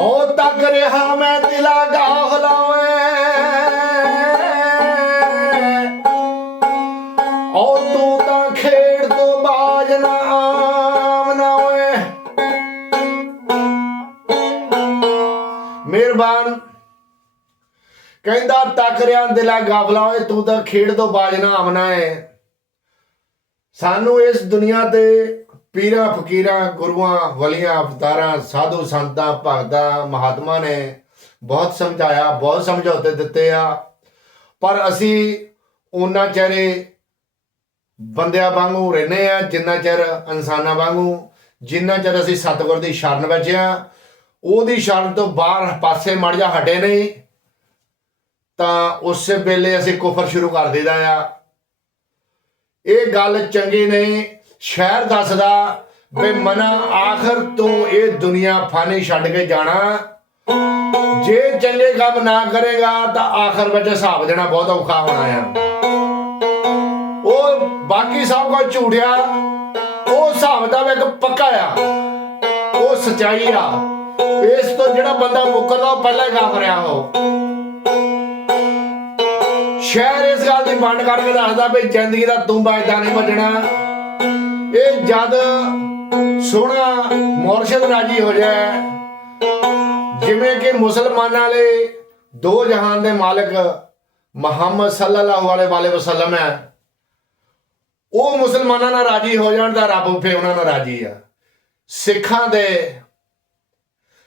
ਹੋ ਤੱਕ ਰਿਹਾ ਮੈਂ ਦਿਲਾ ਗਾਫਲਾ ਓਏ ਓ ਤੂੰ ਤਾਂ ਖੇਡ ਤੋਂ ਬਾਜ ਨਾ ਆਵਨਾ ਓਏ ਮਿਹਰਬਾਨ। ਕਹਿੰਦਾ ਤੱਕ ਰਿਆਂ ਦਿਲਾ ਗਾਵਲਾ ਓਏ ਤੂੰ ਤਾਂ ਖੇਡ ਤੋਂ ਬਾਜ ਨਾ ਆਵਨਾ ਏ ਸਾਨੂੰ ਇਸ ਦੁਨੀਆ ਤੇ ਪੀਰਾਂ, ਫਕੀਰਾਂ, ਗੁਰੂਆਂ ਵਲੀਆਂ ਅਵਤਾਰਾਂ, ਸਾਧੂ ਸੰਤਾਂ, ਭਗਤਾਂ, ਮਹਾਤਮਾ ਨੇ ਬਹੁਤ ਸਮਝਾਇਆ, ਬਹੁਤ ਸਮਝੌਤੇ ਦਿੱਤੇ ਆ। ਪਰ ਅਸੀਂ ਉਹਨਾਂ ਚਿਹਰੇ ਬੰਦਿਆਂ ਵਾਂਗੂ ਰਹਿੰਦੇ ਆ, ਜਿੰਨਾ ਚਿਰ ਇਨਸਾਨਾਂ ਵਾਂਗੂ, ਜਿੰਨਾ ਚਿਰ ਅਸੀਂ ਸਤਿਗੁਰ ਦੀ ਸ਼ਰਨ ਵਿੱਚ ਆ। ਉਹਦੀ ਸ਼ਰਨ ਤੋਂ ਬਾਹਰ ਪਾਸੇ ਮੜ ਜਾ ਹਟੇ ਨਹੀਂ, ਤਾਂ ਉਸੇ ਵੇਲੇ ਅਸੀਂ ਕੁਫਰ ਸ਼ੁਰੂ ਕਰ ਦੇਦਾ ਆ। ਇਹ ਗੱਲ ਚੰਗੀ ਨਹੀਂ ਸ਼ਹਿਰ ਦੱਸਦਾ ਵੀ ਮਨਾ ਆਖਰ ਤੂੰ ਇਹ ਦੁਨੀਆ ਫਾਨੀ ਛੱਡ ਕੇ ਜਾਣਾ। ਜੇ ਚੰਗੇ ਕੰਮ ਨਾ ਕਰੇਗਾ ਤਾਂ ਆਖਰ ਵਿੱਚ ਹਿਸਾਬ ਦੇਣਾ ਬਹੁਤ ਔਖਾ ਹੋਣਾ ਆ। ਉਹ ਬਾਕੀ ਸਭ ਕੁਝ ਝੂਠਿਆ, ਉਹ ਹਿਸਾਬ ਦਾ ਇੱਕ ਪੱਕਾ ਆ। ਉਹ ਸਚਾਈ ਆ। ਇਸ ਤੋਂ ਜਿਹੜਾ ਬੰਦਾ ਮੁੱਕਰਦਾ ਉਹ ਪਹਿਲਾਂ ਹੀ ਕੰਮ ਰਿਹਾ ਹੋ ਸ਼ਹਿਰ ਇਸ ਗੱਲ ਦੀ ਵੰਡ ਕਰਕੇ ਦੱਸਦਾ ਵੀ ਜ਼ਿੰਦਗੀ ਦਾ ਤੂੰਬਾ ਇਦਾਂ ਨਹੀਂ ਵੱਜਣਾ ਇਹ ਜਦ ਸੋਹਣਾ ਮੁਰਸ਼ਿਦ ਰਾਜੀ ਹੋ ਜਾਏ, ਜਿਵੇਂ ਕਿ ਮੁਸਲਮਾਨਾਂ ਵਾਲੇ ਦੋ ਜਹਾਨ ਦੇ ਮਾਲਕ ਮੁਹੰਮਦ ਸੱਲੱਲਾਹੁ ਅਲੈਹਿ ਵਸੱਲਮ ਹੈ, ਉਹ ਮੁਸਲਮਾਨਾਂ ਨਾਲ ਰਾਜੀ ਹੋ ਜਾਣ ਦਾ ਰੱਬ ਫੇ ਉਹਨਾਂ ਨਾਲ ਰਾਜੀ ਆ। ਸਿੱਖਾਂ ਦੇ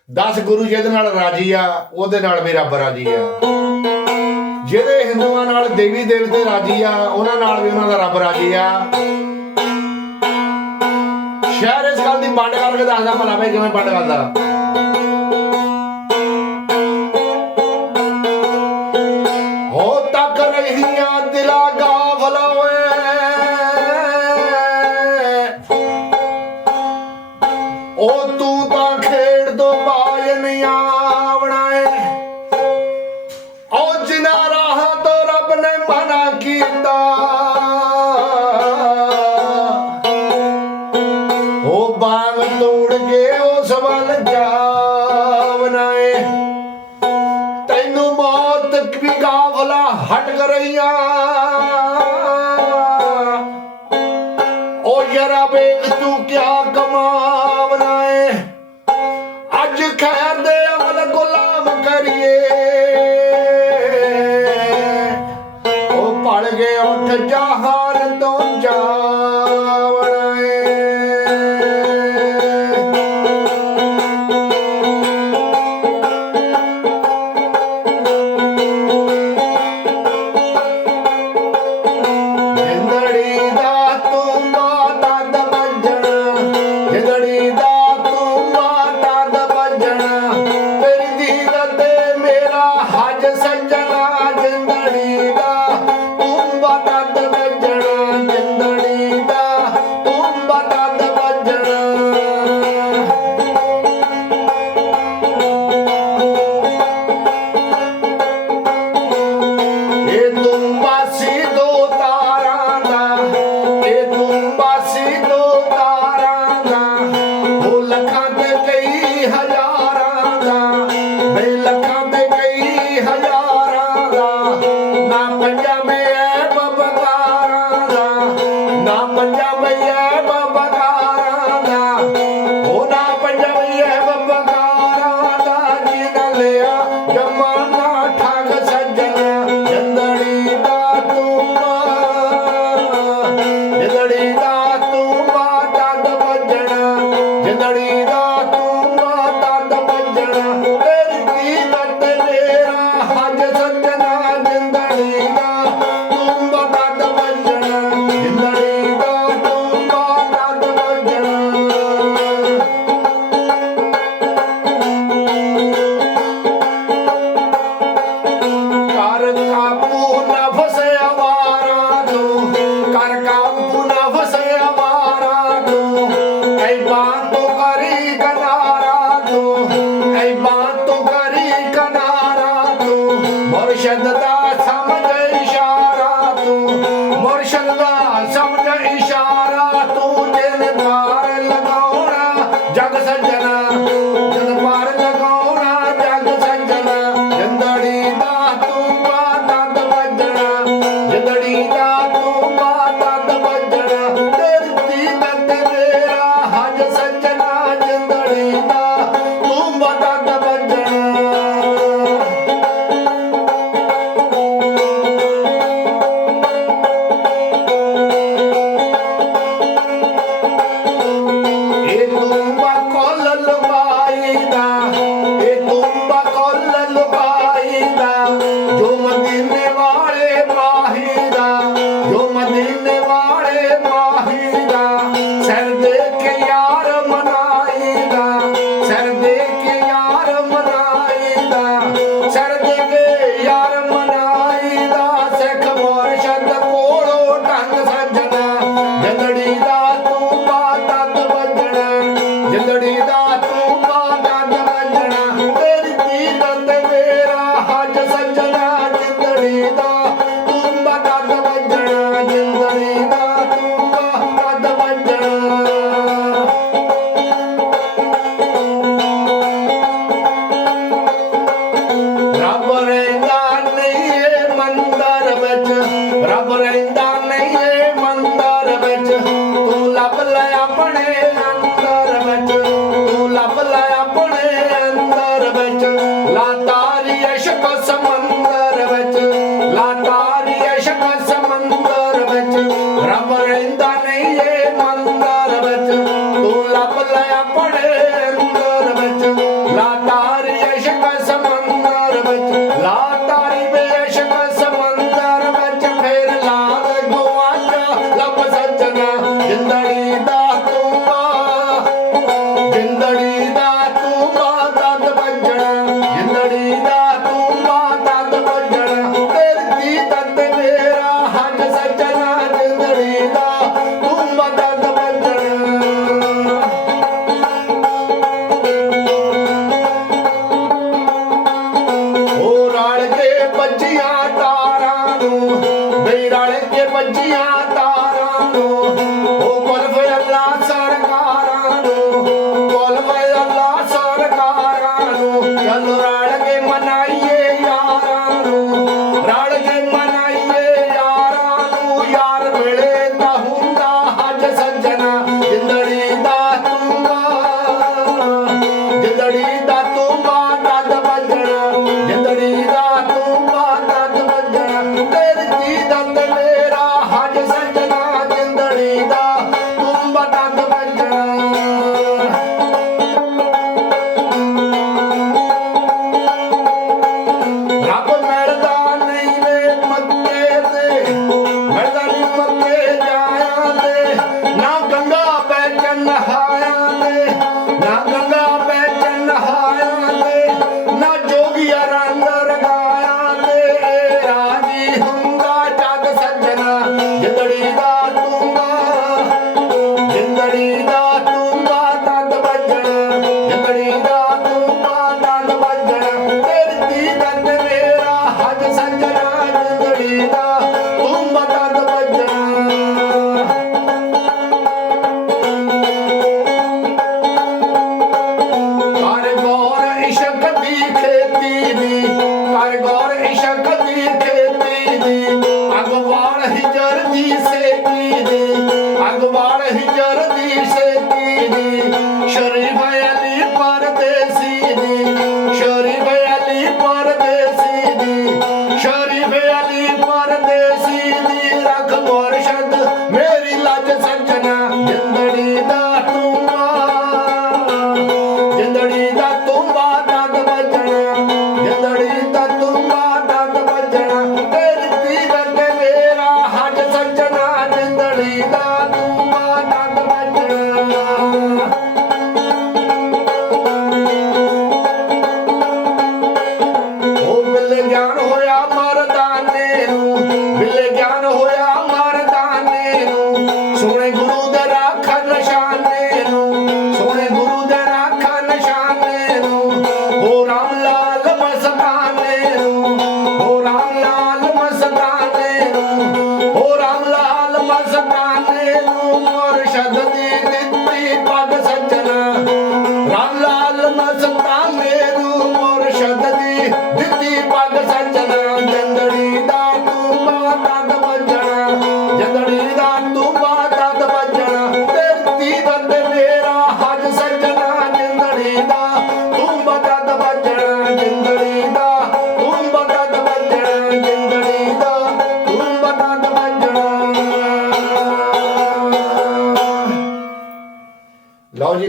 10 ਗੁਰੂ ਜਿਹਦੇ ਨਾਲ ਰਾਜੀ ਆ, ਉਹਦੇ ਨਾਲ ਵੀ ਰੱਬ ਰਾਜੀ ਆ। ਜਿਹੜੇ ਹਿੰਦੂਆਂ ਨਾਲ ਦੇਵੀ ਦੇਵਤੇ ਰਾਜੀ ਆ, ਉਹਨਾਂ ਨਾਲ ਵੀ ਉਹਨਾਂ ਦਾ ਰੱਬ ਰਾਜੀ ਆ। ਸ਼ਹਿਰ ਇਸ ਗੱਲ ਦੀ ਵੰਡ ਕਰਕੇ ਦੱਸਦਾ ਭਲਾ ਬਈ ਕਿਵੇਂ ਵੰਡ ਕਰਦਾ। ਓ ਵੇਖ ਤੂੰ ਕਿਆ ਕਮਾਵਨਾ ਏ। ਅੱਜ ਖੈਰ ਰੰਗ ਵਾਲੇ ਚਰਦੀ ਸੇਤੀ ਦੀ। ਸ਼ਰੀ ਭੈਲੀ ਪਰਦੇਸੀ ਦੀ ਸ਼ਰੀ ਭੈਲੀ ਪਰਦੇਸੀ ਦੀ ਸ਼ਰੀ ਭੈਲੀ ਪਰਦੇਸੀ ਦੀ ਰੱਖ ਮੁਰਸ਼ਦ ਮੇਰੀ ਲੱਜ ਸੱਜਣਾ। ਜਿੰਦੜੀ ਦਾ ਤੂੰ ਜਿੰਦੜੀ ਦਾ ਤੂੰ ਬਾਦ ਹੋਇਆ ਮਰਦਾਨੇ ਨੂੰ। ਮਿਲੇ ਗਿਆਨ ਹੋਇਆ ਮਰਦਾਨੇ ਨੂੰ। ਸੋਹਣੇ ਗੁਰੂ ਦੇ ਰੱਖ ਨਿਸ਼ਾਨੇ ਨੂੰ। ਸੋਹਣੇ ਗੁਰੂ ਦੇ ਰੱਖ ਨਿਸ਼ਾਨੇ ਨੂੰ। ਹੋ ਰਾਮ ਲਾਲ ਮਸਤਾਨੇ ਨੂੰ। ਹੋ ਰਾਮ ਲਾਲ ਮਸਤਾਨੇ ਨੂੰ। ਹੋ ਰਾਮ ਲਾਲ ਮਸਤਾਨੇ ਨੂੰ। ਮੁਰਸ਼ਦ ਨੇ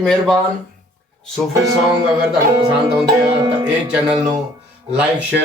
ਮਿਹਰਬਾਨ। ਸੂਫੀ Song ਅਗਰ ਤੁਹਾਨੂੰ ਪਸੰਦ ਆਉਂਦੇ ਆ ਤਾਂ ਇਹ ਚੈਨਲ ਨੂੰ ਲਾਈਕ ਸ਼ੇਅਰ